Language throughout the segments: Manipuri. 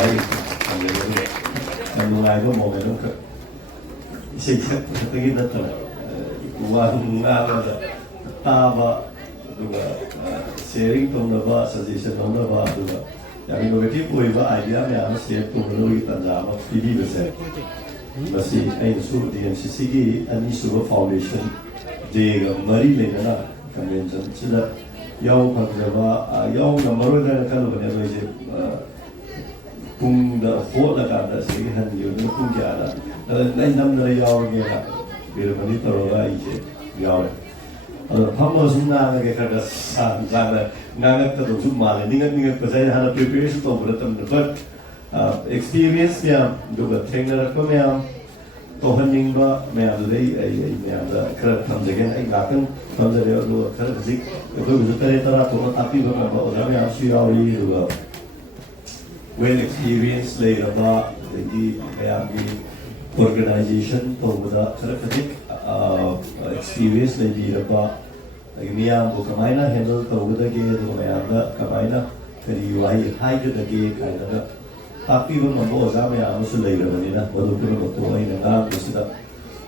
why and I go moment say thinking that one taba sharing from the bus suggestion on the bar to the innovative way idea may have saved to Louis Tanzama PD the same. Must see a suit the NCCE and issue of foundation. They Marie Lena convention so that young Panjava, young number than a kind of an Pung the whole of the city and you know Punjana. Then number the young we are monitor Yaway. Pamasuna get a son, Nana Zuma, Ninga because I had a preparation over them, but experience, yeah, do a trainer come here. Tohaningba, may have the current comes again, I got them from the current zik. The good Tara to Tapi, but well experienced later about the organization over the therapeutic experience maybe about Mia Bukamina handle over the gate of Mayanda, Kamina, Kari hide the gate, kind of. Tapi pun membawa kami amusul lain lagi na, baru kita bertuah ini nak bersih.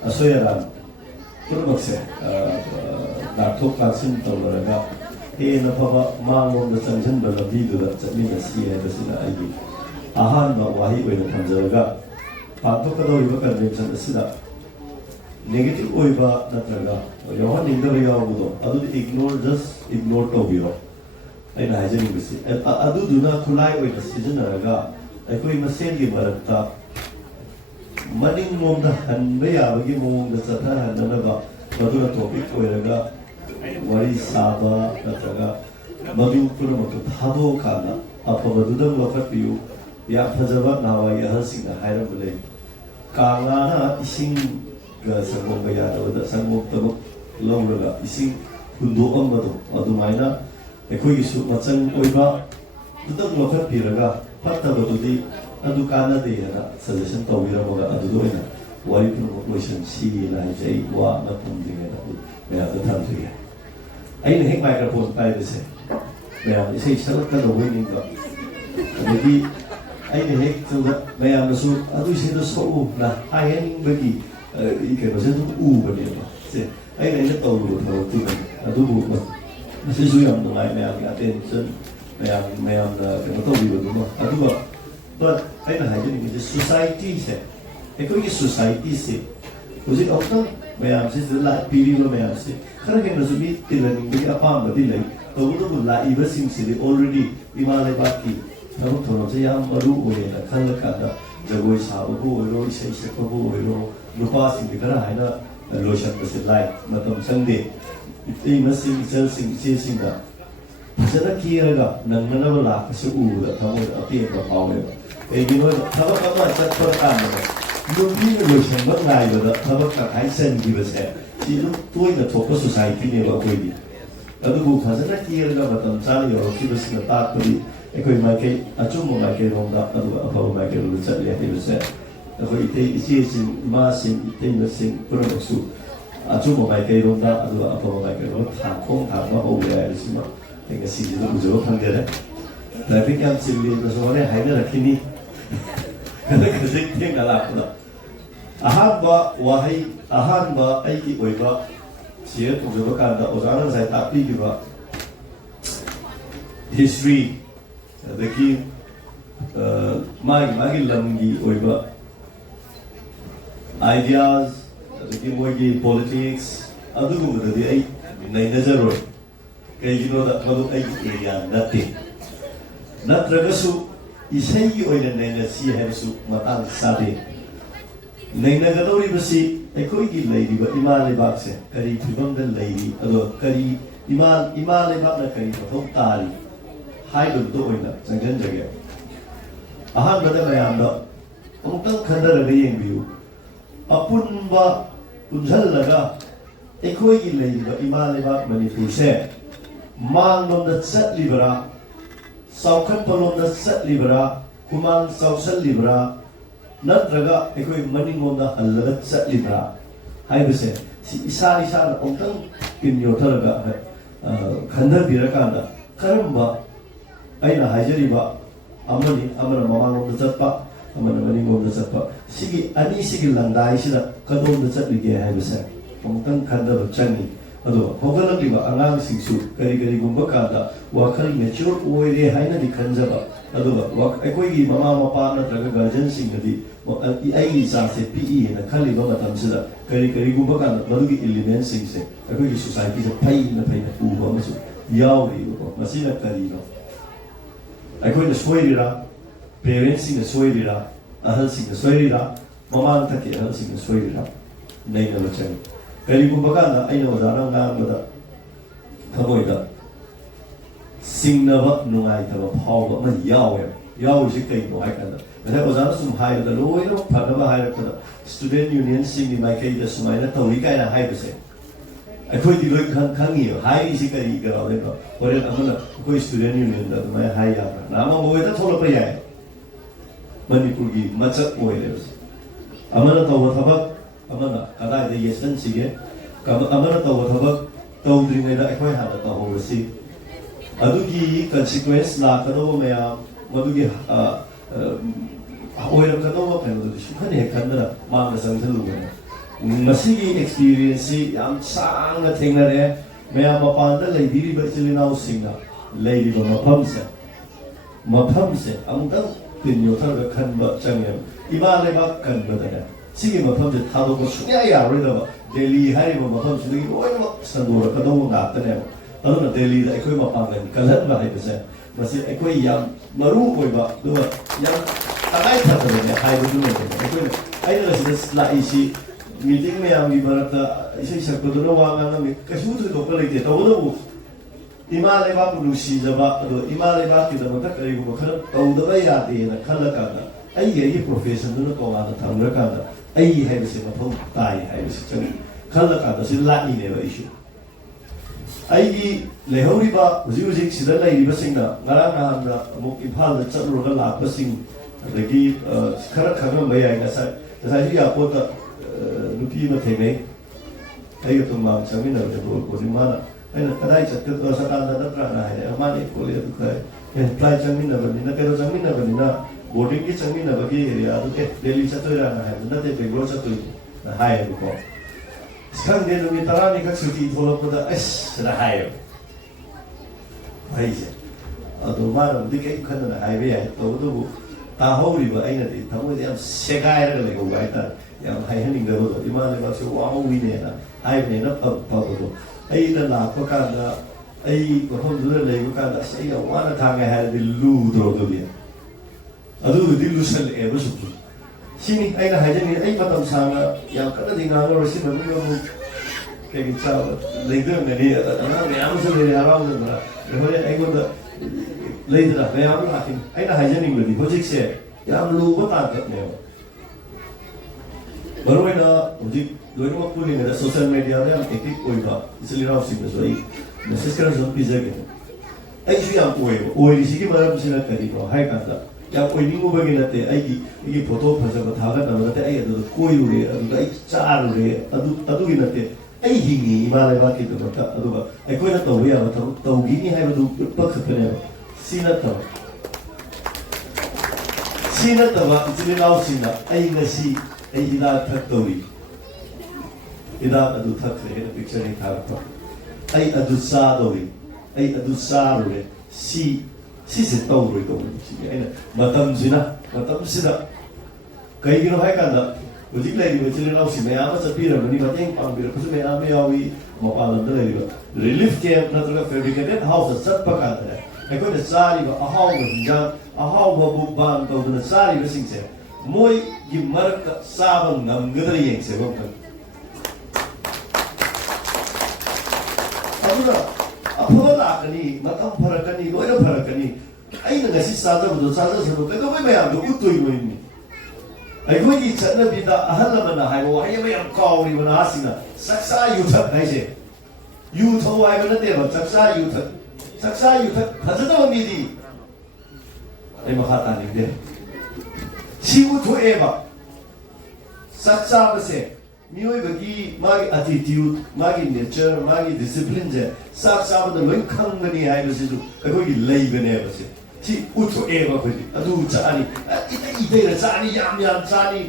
Asoyaran, kita maksud nak thok kasin tahu mereka. Nampak mangun bersanjung berlebih tu dah, jadi nasi bersih na lagi. Ahan bawahi boleh panjangga. Patok kalau ibu kan macam nasi dah. Negatif ibu nak terga. Yang ni indah ya budo. Adu just ignore tau biar. Ini aja ni bersih. Adu duna kulai ibu nasi jenaraga. Aku masih di Malaysia. Maning mom dah hanbay abagi mom dah sata hanbay ba. Batu na topik ko iraga. Wari saba nataga. Batu pura matu thado kana. Apa batu dah wakat piu. Ya fajabat nawa ya harsing na hayra boleh. Kanga na ising ga sangom gaya dah sangom tabuk long laga ising hunduam batu. Batu maina. Aku isu macam oiba. Tutak wakat piraga. Pada waktu di adu kana dia na suggestion tahu bila moga adu doa na wali promotion si na jadi wa matum dia na dia tu tam dia. Ain hek microphone pai dese. Dia isi sangat kan doa ini enggak. Jadi ain hek tu dia masuk adu isi tu so na ain bagi ikan masih tu bagi apa. Ain ini tahu tu adu bu masih suyam tu ain yang attention. Mayam kena tahu juga dulu. Aduh, but I nak hanya ni society se. Ekor ini society se. Jadi orang mayam se selah pilih lo mayam se. Kerana kita sudah tiada ni apa am berdiri lagi. Tahu tu pula ibu sim se already imalai baki. Tahu tu orang yang baru boleh nak kalau kada jagoi sahabu boleh, isi sahabu boleh. Lupa sim kerana hanya lotion berselai. Macam Sunday. Ini masih sim dah. Jadi kira nang wala kasi udah kamu api yang berpau ya. Gini kalau kamu ajak pertama, lebih lotion berlai dah kalau kakai sen gitu saya. Jadi tu itu toko society ni apa ini. Lalu bukan saja kira macam cari orang kita sekitar tadi. Ekor macam acung macam ronda atau apa macam lucu lihat itu saya. Lalu itu isi masing masing produksi. Acung macam ronda atau apa macam thakong apa boleh semua. Dengan sini tu jauh kan dia. Tapi kan sini tu sebenarnya hanya rakini. Kerana kerja yang galak tu. Ahan ba aiki oiba. Siapa tu juga kan ada orang saya tapi juga history. Jadi magi lamgi oiba. Ideas. Jadi magi politics. Adu guna dia ai naik najar. Kaya gino da kalau ay area natin. Natragasu isay oy na si hasu matang sabi. Nay nagalori basi ay ko igilay di ba imali bakse kari tibang dan lady ado kari imali bak na kari patong tali. Hay do oy na sanggan jaga. Ahan bada mayam da ungtang khandar rayeng biu. Apun ba unjal laga ay ko igilay di ba imali bak Manipur se. Mangon the set libera, Saukan Palon the set libera, Kuman Sausal libera, Natraga, Equi Maningon the Halagat set libera. I was say, Isa Ontang in your Taraga, Kanda Birakanda, Karamba, Aina Hajariba, amani amana mamang om chapa amana mani om chapa sigi ani sigi landai sida kadom chat lige hai basa mongtang khanda changi ado hogalakliba angang singsu kari kari gumba kada wakal mature oire haina di khanjaba ado aikoi mama mapa natraga guardian singadi ai sa se pe na khaliba matam sida kari kari gumba kada madugi elements singse aikoi society se pai na uba masu yauri ko masina kari no aikoi na soirira parents sing soirira ahal sing soirira mama thaki ahal sing soirira nei na chang karibu bagana aina wadana ngambada thamoida singnaba nungai thaba phawba ma yaw si kai no haikana da wadana sum haida loi no phadaba haida student union sing mai kai da sumaina tawi kai na haida se akhoi di loi khangi hai si kai ga le no ore amana koi student union da mai hai ya na ma mo da thola pa ya manipur gi machak oile amana tawa thaba amana kada de yesan sige amana tawa thaba tawdring na akhoi hada ta ho si adugi consequence la kado maya madugi oira kado pa no shukane kandra ma ma sangthlu ne masigi experience yam sang na thengnare maya mapanda leibiri ba chilinau singna leibi ba maphamse amutang pinyo thar khanba changem ima leba kanba da sigi mafamse thado ko sunya ya rida Delhi hari ba mafamse gi oi ma sandora kado na tane aduna Delhi da ekoi ma pangan kalat ba hai bese masi ekoi yam maru koi ba do yam tanai thata ne hai bu ne ekoi ai la sis la isi meeting me am gi barata isi sakko do wa nga me kasu tu do ko le te to do ima le ba bu si da ba do ima le ba ki da ma ta kari bu khala to da ba ya de na khala ka da ai ye profession do ko ma ta tham ra ka da ai hai bese ma thong tai hai bese chang khala ka da si la ni ne ba issue ai gi le hori ba uji sida lai ri ba sing na ngara na na mo imphal da chal ro ga la ba sing da gi khara khara ba ya ga sa ji ya ko ta nupi ma the ne ai ga tum ma chang ni na ko ni ma na ai na kadai chat ka sa ta da tra na hai ma ni ko le ka apply chang ni na ba ni na ka ro chang ni na ba ni na boarding ki chang ni na ba ki area du ke Delhi chat to ra na hai na te Bangalore chat to na hai ko sang de mi tara ni ka chuti follow ko da es na hai ai je ado ma ram de ke khan na hai be ai to do ta ho ri ba ai na de ta mo de am se ga ra le ko ba ta ya hai han ning do di ma le ba so wa ho wi ne na ai ne na pa do ai na la ko ka da ai ko hom du le ko ka da sai ya wa na tha ga ha de lu do do bi adu di lu sal e ba su sini ai na hai je ni ai pa tam sa na ya ka da ding na ro si ma mi mo ke gi cha le de ne ni da na me am so le ya ra na ho le ai ko da le da me am la tin ai na hai je ni le di project se ya lu ba ta ka ne baru na uji doi ma puli ne social media da active koi ba isli raw si so ai message kar zon pizza ke ai shi am oi si ki mara bisina kari no hai ka da ya koi ni mo ba ge na te ai ki photo phaja ba tha ga na te ai adu koi ure adu ai cha ure adu gi na te ai hingi ma le ba ki to ta adu ba ai koi na to ya ba to gi ni hai ba du pa kha ne si na to ba isli raw si na ai na si ai ida thak tori ida adu thak re picture ni thar pa ai adu sa dori ai adu sa re si se to ro to si ai na matam sida kai gi ro hai ka da uji lai ni chile lau si me ama sa pira mani ba teng pang pira kusu me ama yawi mo pa lan da le ba relief camp na to fabricated house sat pa ka da ai ko da sari ba a haw ba bu ban to da sari ba sing se moi gi mark sabang ngam ngada yeng se bang kan aduna aphola kani matam pharakani loira pharakani ai na gasi sada bu sa do ka mai mai am do utoi moi ni ai ko gi chana bi da ahal ma na hai wa hai mai am kaw ni na asina saksa yu thak nai se yu tho ai ba na te ba saksa yu thak phajada mi di ai ma khata ni de siwu to eba saksa base mioi bagi magi attitude magi nature magi discipline je saksa ba da loi khang ni ai base du ka ko gi lei bane base ที่อุทุเอมาคนนี้ดูจานี่อีเบลจานี่ยามจานี่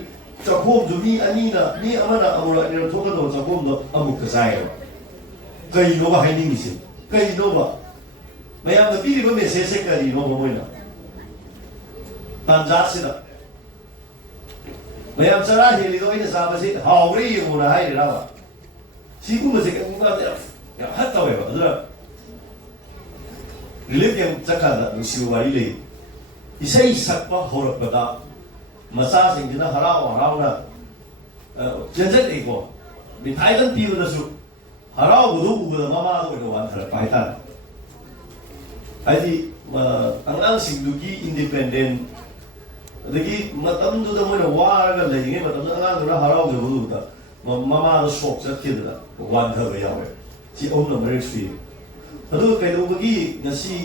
จะพุ่มจะมีอันนี้นะนี่อามันนะอามุระเนี่ยทุกคนจะพุ่มเนาะอามุกระจายเลยก็อีโนว่าให้นิ่งสิก็อีโนว่าไม่ยามจะพี่มันไม่เสียเสกกันอีโนว่าไม่นะตันจัดสินะไม่ยามจะได้เฮลิโดอินสามสิฮาวรีอยู่นะให้เดี๋ยวว่าสิบุ้มสิกันก็เนี่ยฮัตตัวเองว่าreligion zakada nusiwari le isai sakpa horapada masa singjina harawa harawa jenjet ego mi thaidan piu da su harawa budu budu mama do wan thara paitan ai ang singdugi independent adagi matam du da mo wa ga le nge matam ang du harawa budu da mama do sok sa kidda wan thara yawe si om no mere sui अदो कई नसी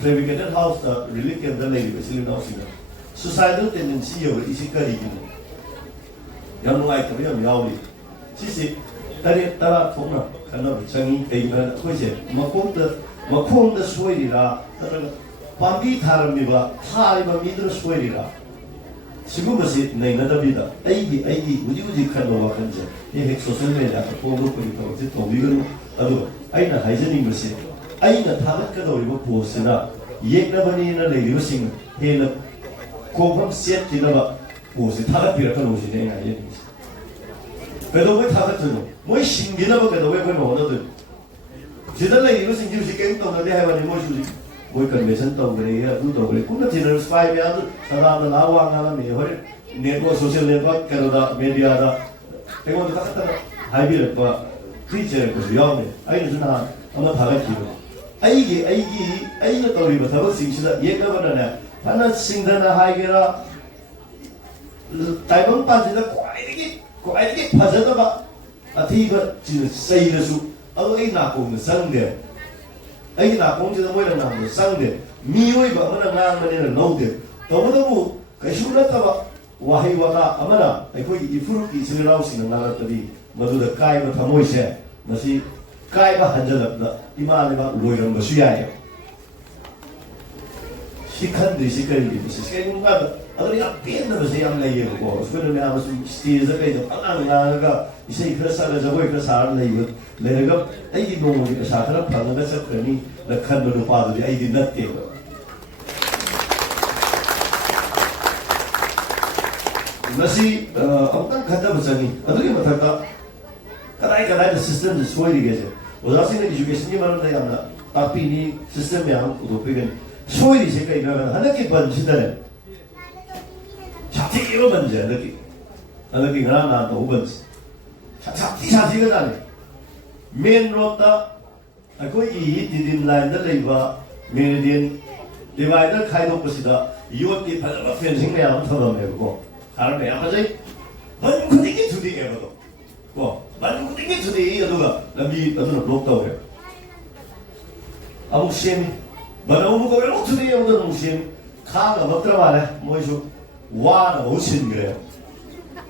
प्रेविकेटेड हाउस दा रिलीफ कैंप दा लेबी सिलिंग हाउस सिंग सुसाइडल टेंडेंसी यो इसी करी गिन याम नुआई तबे याम यावली सिसि तरे तरा थोना कना चंगी कई बन खोइसे मखों दा सोइरिरा तरा पांबी थारमिबा थारिबा मिदर सोइरिरा सिगुमसी नैनदबिदा आइगी उजी खनो वाखनजे ये हेक सोशल मीडिया का पोगो कोई तो जे तो बिगन अदो aina haizening basi aina thagat ka doriba posina yeknabani na leiriba sing hela kobam set kinaba posi thagat pira ka losi ne ngai ni pedo mai thagat no moi singina ba pedo mai no na do jida leiriba sing ju sikeng to na de hai bani moi ju moi convention to gre ya du to gre kuna general spy me adu sada na lawa ngala me hore network social network ka da media da tengo da ta hai bi ba creature ko yawne aina suna ama thagaki aina tawriba thabak singsida yekabana na ana singdana haigera taibang pajida kwaidagi phajada ba athiba chi sairasu alo ai na ko sangde ai na ko ji moi na na sangde mioi ba mana ngang mane na naude tawadamu kaishuna taba wahai wata amana aikoi ifuru ki sinarau sinanga tadi maduda kai ba thamoi se masi kai ba hanjalapna imane ba loiram basu yae sikhan de sikari de sikai nunga adari apena basi am lai ko sura me am stage da kai da ana ga isai krasa da jagoi krasa ar lai le ga ai di no mo sa thara phanga ga sakrani da khan no pa da ai di natte masi amtang khada basani adari mathaka kadai da system de soy dige odasin de education ni maram da yamna tapi ni system ya udo pegen soy di se kai na hanaki ban sidane chati iro banje hanaki ngara na to ban chati ga dane main road da akoi i didin line da leiba meridian divider khai do pasida yot ki phara fencing ya am thaba me ko har me amajai ban khudi ki thudi e ba ko ban khudi ki thudi aduga lambi aduna block tawre amu semi banau mu ko ro thudi amu no semi kha ga matra wala moi su wa na ho sin gre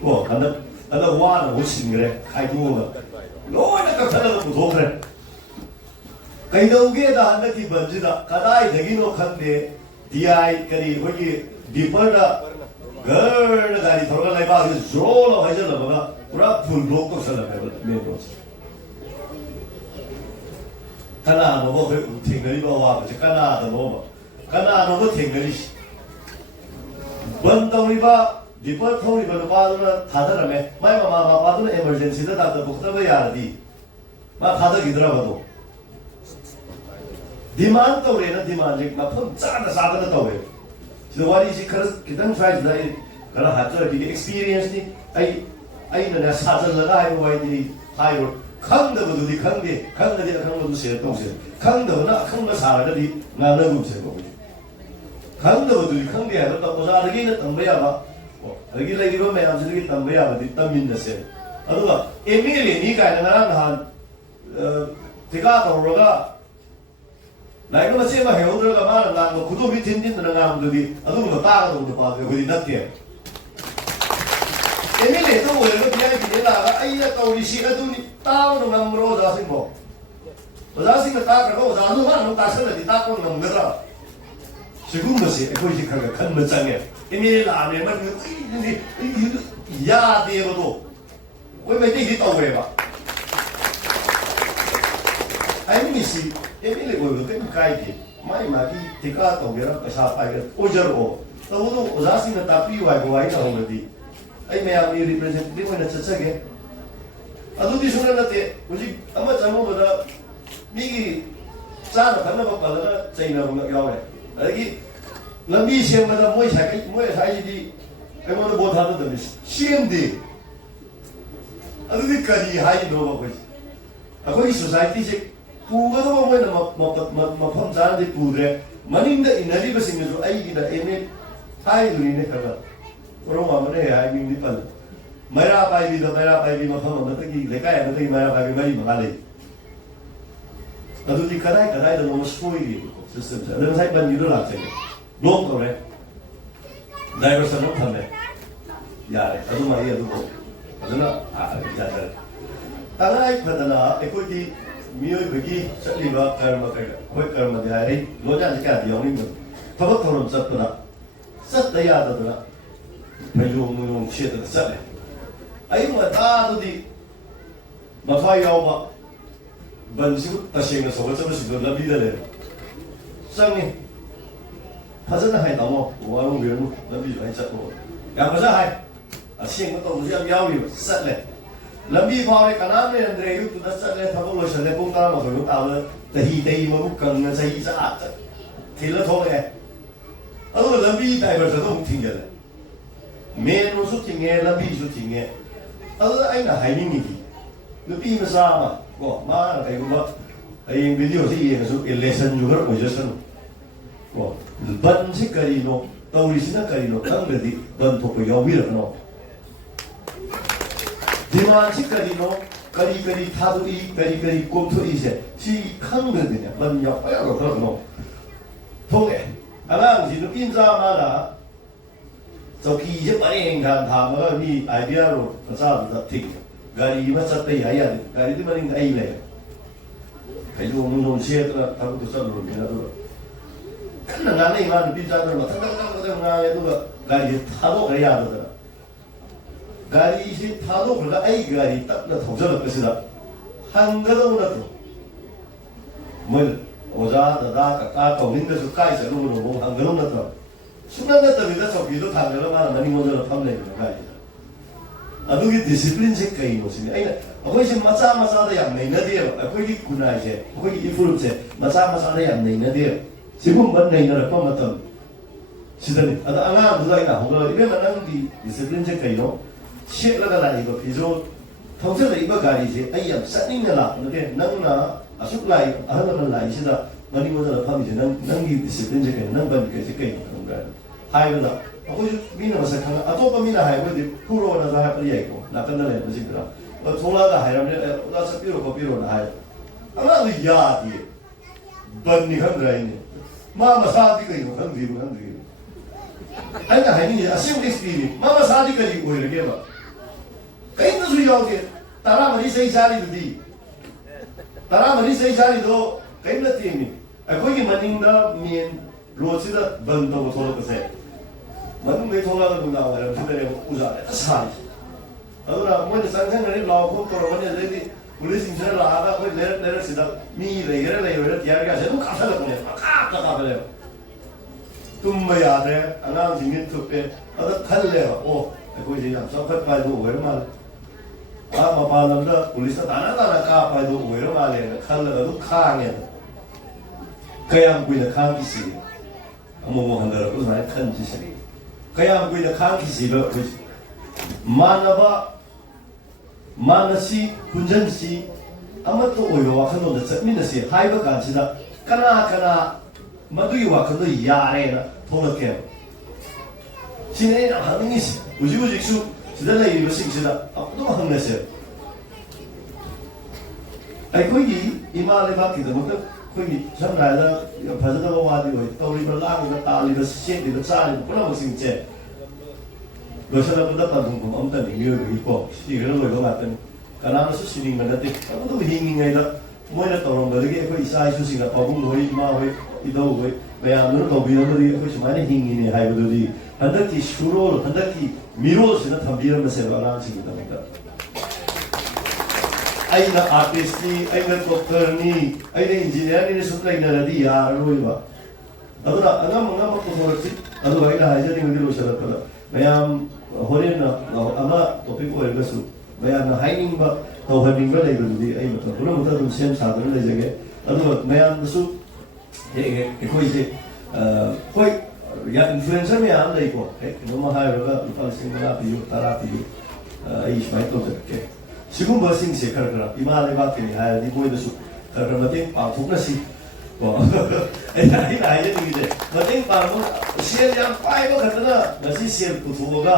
ko ana wa na ho sin gre khai du ga lo na ka thara ko do gre kai do ge da na ki banjida kadai dagi no khande di kari hoji deeper da girl gari thorga lai ba ge zolo haja la ba pura full block ko sala me me do kana no bo thingari ba wa ba kana da no ba kana no bo thingari ban tawri ba deeper thori ba ba da thadara me mai ma ba da emergency da da bukta ba yar di ma thada gidra ba do demand tawre na demand je ma pham cha na tawre so what is it kitang try da kala hatra di experience ni ai na sa cha la ai wai di hai ro khang da bu di khang de khang da di khang lo du se tong se khang da na khang ma sa da di na na gu se ko khang da bu di khang de ha ta ko sa da gi na tam ba ya ba agi lai ro me am se gi tam ba ya ba di tam min da se adu ga emili ni kai na na han tiga to ro ga lai ko se ma he o ga ma na ko ku do mi tin tin na ngam du di adu ma ta ga do pa ko di na te emile to wo le dia ki la ga ai ya to ri si adu ni ta no ngam ro da sing bo da sing ta ka ro da no ma no ta se di ta ko ngam ga 지금것이 에코이직하게 큰 멋장에 이미 라면만 야대로도 왜 매대기 떠오래봐 아니미시 에밀리 보여도 꽤 가이디 많이 마기 대가 떠오래라 사파이가 오저로 또도 오자시는 답이와 고아이가 오르디 아이 매야미 리프레젠티티브는 저쪽에 아두디 소리나때 우리 아마 잘못보다 미기 짜나 반나가 받아라 제이나 뭔가 야오래 여기 람비 시험마다 뭐에 사이디 에모도 못 하던데 시험디 아두디까지 하이 넣어보고 있어 거기 소사이티지 부가도 뭐는 뭐 펌자는데 부래 만인데 이나리 버싱도 아이기나 에메 하이 누리네 가봐 그런 마음에 하이 민디 빨 마이라 바이비도 마이라 바이비 뭐 하면 어떻게 내가 어떻게 마이라 바이비 많이 막아래 아두디 가다이도 너무 스포이리 시스템 자 사이반 일어났지 롱 거래 다이버스는 판매 야래 아두 마이 아두고 아두나 자자 따라이 받아나 에코디 미oi bagi saliba karma kaga koi karma diari loja jika diong ni thaba thorom satna satya dadna payung nung chet sat ai ma ta di ma fa yaw ba ban siu ta sing so ba chama siu la bi da le sang ni phazana hai ta mo wa long bi lu la bi hai chat mo ya ma sa hai a sing ko to mu yaw ni sat le lambi phawle kanam ne andre yu tu dasat le thabo lo shale pung ta ma so lu ta le tahi tahi ma bu kang na sai sa at thila tho le alo lambi dai ba so dong ting ye le me no su ting ye lambi su ting ye alo ai na hai ni ni lu pi ma sa ma ko ma kai ko ba ai video si ye so lesson ju gar ko je san ko ban si kari no tau ri sina kari no kang le di ban tho ko yaw bi la no 디마치 까리노 까리 타도이 까리 꼼토이세 시 칸거든요. 만 역파야로 그러노. 통해 아랑지도 인자마다 저기 이제 빨리 행간 다음에 니 아이디어로 사업도 틱 가리 맞았대 야야 가리도 말인 아이래. 가지고 운동 시에도 타고도 써도 미나도 끝나가네 이만 비자도 타다가도 가리 타도 그래야 하더라. 가리 시 타도 그가 아이 가리 딱나 도전할 것이다. 한 가동이라도 뭘 오자다가 까까우는 데서 까이서 놓으로 한 가동이라도 순간에 위해서 비도 당겨만 많이 먼저 탐내는 가이다. 아두기 디시플린 체크이 모습이 아니 아버지 마사마사다 양내나디요. 아버지 구나이제 아버지 이프루제 마사마사다 양내나디요. 지금 만내나라 pomatan 시더니 아다 아가 누가이나 호가 이베 만난디 디시플린 체크이노 시에라가 나이고 비조 통째로 이거 가리지 아이야 싸닝나라 근데 너나 아숙라이 아하는 라이시다 많이 먼저 탐이지 능기 디시플린 체크이 능반게 체크이 그런가 하이거나 아버지 미나 마사 칸 아토바 미나 하이고 프로나 자 하이고 나간다네 무슨들아 통화가 하이라면 나 sabiro kopiro na ha이 아마도 야디 번니 한라이네 마마 사디가 이거 한디로 아니가 하이니 아시우리 스피리 마마 사디가 이거 이렇게 봐 कहीं दूसरी जाओगे तारा मरी सही सारी दुदी तारा मरी सही सारी दो कहीं नती है कोई की मनिंग ना मीन रोज़ इधर बंद हो थोड़ा कैसे मनुष्य में थोड़ा तो गुना वाला फिर ये उजाले सारी अगर आप मुझे संख्या नहीं लाओ को तो मुझे लेती पुलिस इंसान लागा कोई लेर सीधा मी लेर यार क्या से तुम काफे लगने काफे ले तुम मैं याद है अनाम जिंगन तुप्पे अगर खल ले ओ कोई चीज़ हम सब कर पाए तो वो है माल 마파는데 우리서 나나나나 까파도 오히려 말해 칼라도 강해 그냥 보이는 강기시 아무뭐 한다고 그냥 큰 짓이 그냥 보이는 강기시로 마나시 군전시 아무것도 오히려 한번도 민다시 하이버 간지다 까나까나 마두이 와칸도 야래나 통역해 신의 하는 것이 우지우직수 지달라 이거 식시다 아무도 안 했어요. 아이 거기 이마를 받기도 못해 거기 전날에 바자다가 와디고 떠오리면 라고가 따리고 시에도 짜리고 그런 거 진짜 러시아가 끝났다 둥둥 엄청 이유가 있고 이런 거 이거 같은 가나는 수신인 건데 아무도 힘이 아니라 뭐냐 떠오른 거 이게 거기 사이 수신가 바봉 거기 이마 거기 이도 거기 ꯃꯌꯥꯝ ꯅꯨꯡ ꯇꯧꯕꯤꯔꯝꯕꯗꯤ ꯑꯩꯈꯣꯏ ꯁꯨꯃꯥꯏꯅ ꯍꯤꯡꯉꯤꯅꯤ ꯍꯥꯏꯕꯗꯨꯗꯤ ꯍꯟꯗꯛꯀꯤ ꯁꯨꯔꯣꯜ ꯍꯟꯗꯛꯀꯤ ꯃꯤꯔꯣꯜꯁꯤꯅ ꯊꯝꯕꯤꯔꯝꯕꯁꯦꯕ ꯑꯉꯥꯡꯁꯤꯡꯒꯤꯗꯃꯛꯇ ꯑꯩꯅ ꯑꯥꯔꯇꯤꯁꯅꯤ ꯑꯩꯅ ꯗꯣꯛꯇꯔꯅꯤ ꯑꯩꯅ ꯏꯟꯖꯤꯅꯤꯌꯥꯔꯅꯤ ꯁꯨꯝ ꯂꯩꯅꯔꯗꯤ ꯌꯥꯔꯔꯣꯏꯕ ꯑꯗꯨꯅ ꯑꯉꯝ ꯑꯉꯝꯕ ꯄꯨꯊꯣꯔꯛꯁꯤ ꯑꯗꯨꯒ ꯑꯩꯅ ꯍꯥꯏꯖꯅꯤꯡꯕꯗꯤ ꯂꯣꯏꯁꯤꯜꯂꯛꯄꯗ ꯃꯌꯥꯝ ꯍꯣꯔꯦꯟꯅ ꯑꯃ ꯇꯣꯄꯤꯛ ꯑꯣꯏꯔꯒꯁꯨ ꯃꯌꯥꯝꯅ ꯍꯥꯏꯅꯤꯡꯕ ꯇꯧꯍꯟꯅꯤꯡꯕ ꯂꯩꯕꯗꯨꯗꯤ ꯑꯩ ꯃꯇꯝ ꯄꯨꯝꯅꯃꯛꯇ ꯑꯗꯨꯝ ꯁꯦꯝ ꯁꯥꯗꯨꯅ ꯂꯩꯖꯒꯦ ꯑꯗꯨꯒ ꯃꯌꯥꯝꯗꯁꯨ ꯍꯦꯛ ꯍꯦꯛ ꯑꯩꯈꯣꯏꯁꯦ ꯍꯣꯏ ꯏꯟꯐ꯭ꯂꯨꯌꯦꯟꯁꯔ ꯃꯌꯥꯝ ꯂꯩꯀꯣ ꯍꯦꯛ ꯀꯩꯅꯣꯝꯃ ꯍꯥꯏꯔꯒ ꯂꯨꯄꯥ 5,000 ꯄꯤꯌꯨ 10 ꯄꯤꯌꯨ ꯑꯩ ꯁꯨꯃꯥꯏꯅ ꯇꯧꯖꯔꯛꯀꯦ ꯁꯤꯒꯨꯝꯕꯁꯤꯡꯁꯦ ꯈꯔ ꯈꯔ ꯏꯃꯥ ꯂꯩꯕꯥꯛꯀꯤꯅꯤ ꯍꯥꯏꯔꯗꯤ ꯃꯣꯏꯗꯁꯨ ꯈꯔ ꯈꯔ ꯃꯇꯦꯡ ꯄꯥꯡꯊꯣꯛꯅꯁꯤ ꯀꯣ ꯑꯩꯅ ꯍꯥꯏꯖꯅꯤꯡꯉꯤꯁꯦ ꯃꯇꯦꯡ ꯄꯥꯡꯕ ꯁꯦꯜ ꯌꯥꯝ ꯄꯥꯏꯕ ꯈꯛꯇꯅ ꯉꯁꯤ ꯁꯦꯜ ꯄꯨꯊꯣꯛꯑꯒ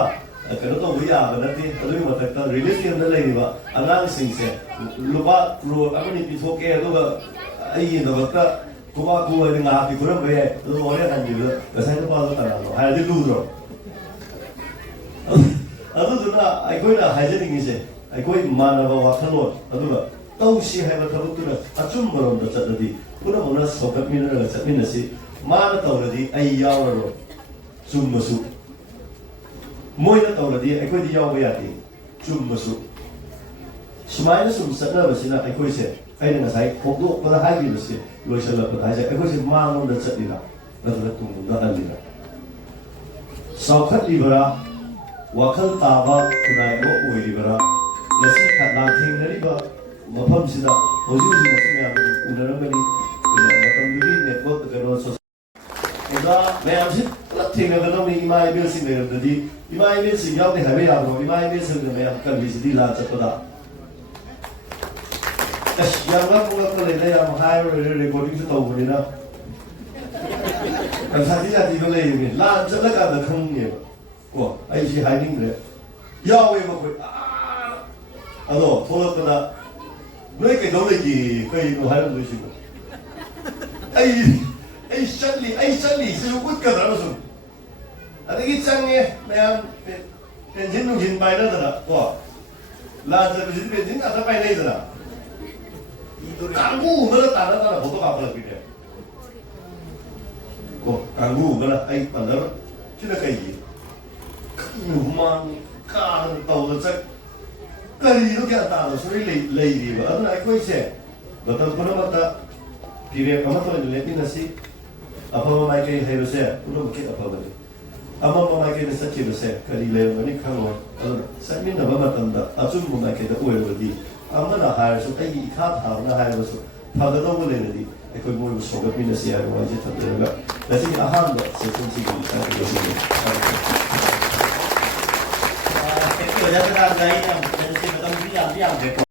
ꯀꯩꯅꯣ ꯇꯧꯕ ꯌꯥꯕ ꯅꯠꯇꯦ ꯑꯗꯨꯒꯤ ꯃꯊꯛꯇ ꯔꯤꯂꯤꯐ ꯀꯦꯝꯗ ꯂꯩꯔꯤꯕ ꯑꯉꯥꯡꯁꯤꯡꯁꯦ ꯂꯨꯄꯥ ꯀ꯭ꯔꯣꯔ 1 ꯄꯤꯊꯣꯛꯀꯦ ꯑꯗꯨꯒ ꯑꯩꯒꯤꯗꯃꯛꯇ ꯀꯨꯕꯥꯀꯨ ꯍꯥꯏꯅ ꯉꯥꯏꯍꯥꯛꯇꯤ ꯈꯨꯔꯝꯕ ꯌꯥꯏ ꯑꯗꯨꯒ ꯍꯣꯔꯦꯟ ꯍꯟꯈꯤꯕꯗ ꯉꯁꯥꯏ ꯅꯨꯄꯥꯗꯣ ꯀꯅꯥꯅꯣ ꯍꯥꯏꯔꯗꯤ ꯂꯨꯗ꯭ꯔꯣ ꯑꯗꯨꯗꯨꯅ ꯑꯩꯈꯣꯏꯅ ꯍꯥꯏꯖꯅꯤꯡꯉꯤꯁꯦ ꯑꯩꯈꯣꯏ ꯃꯥꯟꯅꯕ ꯋꯥꯈꯜꯂꯣꯟ ꯑꯗꯨꯒ ꯇꯧꯁꯤ ꯍꯥꯏꯕ ꯊꯕꯛꯇꯨꯅ ꯑꯆꯨꯝꯕꯔꯣꯝꯗ ꯆꯠꯂꯗꯤ ꯄꯨꯝꯅꯃꯛꯅ ꯁꯧꯒꯠꯃꯤꯟꯅꯔꯒ ꯆꯠꯃꯤꯟꯅꯁꯤ ꯃꯥꯅ ꯇꯧꯔꯗꯤ ꯑꯩ ꯌꯥꯎꯔꯔꯣꯏ ꯆꯨꯝꯃꯁꯨ ꯃꯣꯏꯅ ꯇꯧꯔꯗꯤ ꯑꯩꯈꯣꯏꯗꯤ ꯌꯥꯎꯕ ꯌꯥꯗꯦ ꯆꯨꯝꯃꯁꯨ ꯁꯨꯃꯥꯏꯅ ꯁꯨꯝ ꯆꯠꯅꯕꯁꯤꯅ ꯑꯩꯈꯣꯏꯁꯦ ꯑꯩꯅ ꯉꯁꯥꯏ ꯐꯣꯡꯗꯣꯛꯄꯗ ꯍꯥꯏꯈꯤꯕꯁꯦ ꯂꯣꯏꯁꯤꯜꯂꯛꯄꯗ ꯍꯥꯏꯁꯦ ꯑꯩꯈꯣꯏꯁꯦ ꯃꯥꯡꯂꯣꯝꯗ ꯆꯠꯂꯤꯔꯥ ꯅꯠꯇ꯭ꯔꯒ ꯇꯨꯡꯂꯣꯝꯗ ꯍꯜꯂꯤꯔꯥ ꯆꯥꯎꯈꯠꯂꯤꯕꯔꯥ ꯋꯥꯈꯜ ꯇꯥꯕ ꯈꯨꯟꯅꯥꯏ ꯑꯃ ꯑꯣꯏꯔꯤꯕꯔꯥ ꯉꯁꯤ ꯂꯥꯟꯊꯦꯡꯅꯔꯤꯕ ꯃꯐꯝꯁꯤꯗ ꯍꯧꯖꯤꯛ ꯍꯧꯖꯤꯛꯃꯛꯁꯨ ꯃꯌꯥꯝꯅ ꯎꯅꯔꯝꯒꯅꯤ ꯃꯇꯝꯗꯨꯒꯤ ꯅꯦꯠꯋꯥꯔꯛ ꯀꯩꯅꯣ ꯑꯣꯖꯥ ꯃꯌꯥꯝꯁꯤ ꯄꯨꯂꯞ ꯊꯦꯡꯅꯒꯗꯕꯅꯤ ꯏꯃꯥ ꯏꯕꯦꯜꯁꯤꯡ ꯂꯩꯔꯝꯗ꯭ꯔꯗꯤ ꯏꯃꯥ ꯏꯕꯦꯜꯁꯤꯡ ꯌꯥꯎꯗꯦ ꯍꯥꯏꯕ ꯌꯥꯕ꯭ꯔꯣ ꯏꯃꯥ ꯏꯕꯦꯜꯁꯤꯡꯅ ꯃꯌꯥꯝ ꯀꯜꯂꯤꯁꯤꯗꯤ ꯂꯥꯟ ꯆꯠꯄꯗ ꯑꯁ ꯌꯥꯝ ꯉꯛꯄ ꯂꯩꯅ ꯌꯥꯝ ꯍꯥꯏꯔꯨꯔꯦ ꯔꯦꯀꯣꯔꯗꯤꯡꯁꯨ ꯇꯧꯕꯅꯤꯅ ꯁꯥꯊꯤ ꯁꯥꯊꯤꯕ ꯂꯩꯔꯤꯅꯤ ꯂꯥꯟ ꯆꯠꯂꯀꯥꯟꯗ ꯈꯪꯉꯦꯕ ꯀꯣ ꯑꯩꯁꯤ ꯍꯥꯏꯅꯤꯡꯗ꯭ꯔꯦ ꯌꯥꯎꯋꯦꯕ ꯑꯩꯈꯣꯏ ꯑꯗꯣ ꯊꯣꯛꯂꯛꯄꯗ ꯅꯣꯏ ꯀꯩꯗꯧ ꯂꯩꯒꯦ ꯀꯩꯅꯣ ꯍꯥꯏꯔꯝꯗꯣꯏꯁꯤꯕꯣ ꯑꯩ ꯆꯠꯂꯤ ꯁꯤꯁꯨ ꯎꯠꯀꯗ꯭ꯔꯕ ꯁꯨꯝ ꯑꯗꯒꯤ ꯆꯪꯉꯦ ꯃꯌꯥꯝ ꯄꯦꯟꯁꯤꯟ ꯅꯨꯡꯁꯤꯟ ꯄꯥꯏꯅꯗꯅ ꯀꯣ ꯂꯥꯟ ꯆꯠꯄꯁꯤꯗꯤ ꯄꯦꯟꯁꯤꯟ ꯉꯥꯛꯇ ꯄꯥꯏꯅꯩꯗꯅ ꯀꯥꯡꯕꯨ ꯑꯃꯅ ꯇꯥꯅ ꯐꯣꯇꯣ ꯀꯥꯞꯄꯂꯛꯄꯤꯅꯦ ꯀꯣ ꯀꯥꯡꯕꯨ ꯑꯃꯅ ꯑꯩ ꯄꯜꯂꯔꯣꯏ ꯁꯤꯅ ꯀꯩꯒꯤ ꯍꯨꯃꯥꯡ ꯀꯥꯗꯅ ꯇꯧꯗꯅ ꯆꯠ ꯀꯔꯤꯅꯣ ꯒ꯭ꯌꯥꯟ ꯇꯥꯗꯅ ꯁꯨꯔꯤ ꯂꯩꯔꯤꯕ ꯑꯗꯨꯅ ꯑꯩꯈꯣꯏꯁꯦ ꯃꯇꯝ ꯄꯨꯝꯅꯃꯛꯇ ꯐꯤꯔꯦꯞ ꯑꯃꯠꯇ ꯑꯣꯏꯅ ꯂꯦꯞꯃꯤꯟꯅꯁꯤ ꯑꯐꯕ ꯃꯥꯏꯀꯩ ꯍꯩꯕꯁꯦ ꯄꯨꯝꯅꯃꯛꯀꯤ ꯑꯐꯕꯅꯤ ꯑꯃꯝꯕ ꯃꯥꯏꯀꯩꯗ ꯆꯠꯈꯤꯕꯁꯦ ꯀꯔꯤ ꯂꯩꯔꯝꯒꯅꯤ ꯈꯪꯉꯣꯏ ꯑꯗꯨꯅ ꯆꯠꯃꯤꯟꯅꯕ ꯃꯇꯝꯗ ꯑꯆꯨꯝꯕ ꯃꯥꯏꯀꯩꯗ ꯑꯣꯏꯔꯕꯗꯤ ꯑꯃꯅ ꯍꯥꯏꯔꯁꯨ ꯑꯩꯒꯤ ꯏꯈꯥ ꯊꯥꯕꯅ ꯍꯥꯏꯔꯕꯁꯨ ꯐꯒꯗꯧꯕ ꯂꯩꯔꯗꯤ ꯑꯩꯈꯣꯏ ꯃꯣꯏꯕꯨ ꯁꯧꯒꯠꯃꯤꯟꯅꯁꯤ ꯍꯥꯏꯕ ꯋꯥꯍꯩꯁꯦ ꯊꯝꯖꯔꯒ ꯉꯁꯤꯒꯤ ꯑꯍꯥꯟꯕ ꯁꯦꯁꯟꯁꯤꯒꯤ ꯂꯣꯏꯁꯤꯜꯂꯤ Cái kiểu ra cái đàn đấy là sẽ có tâm lý làm gì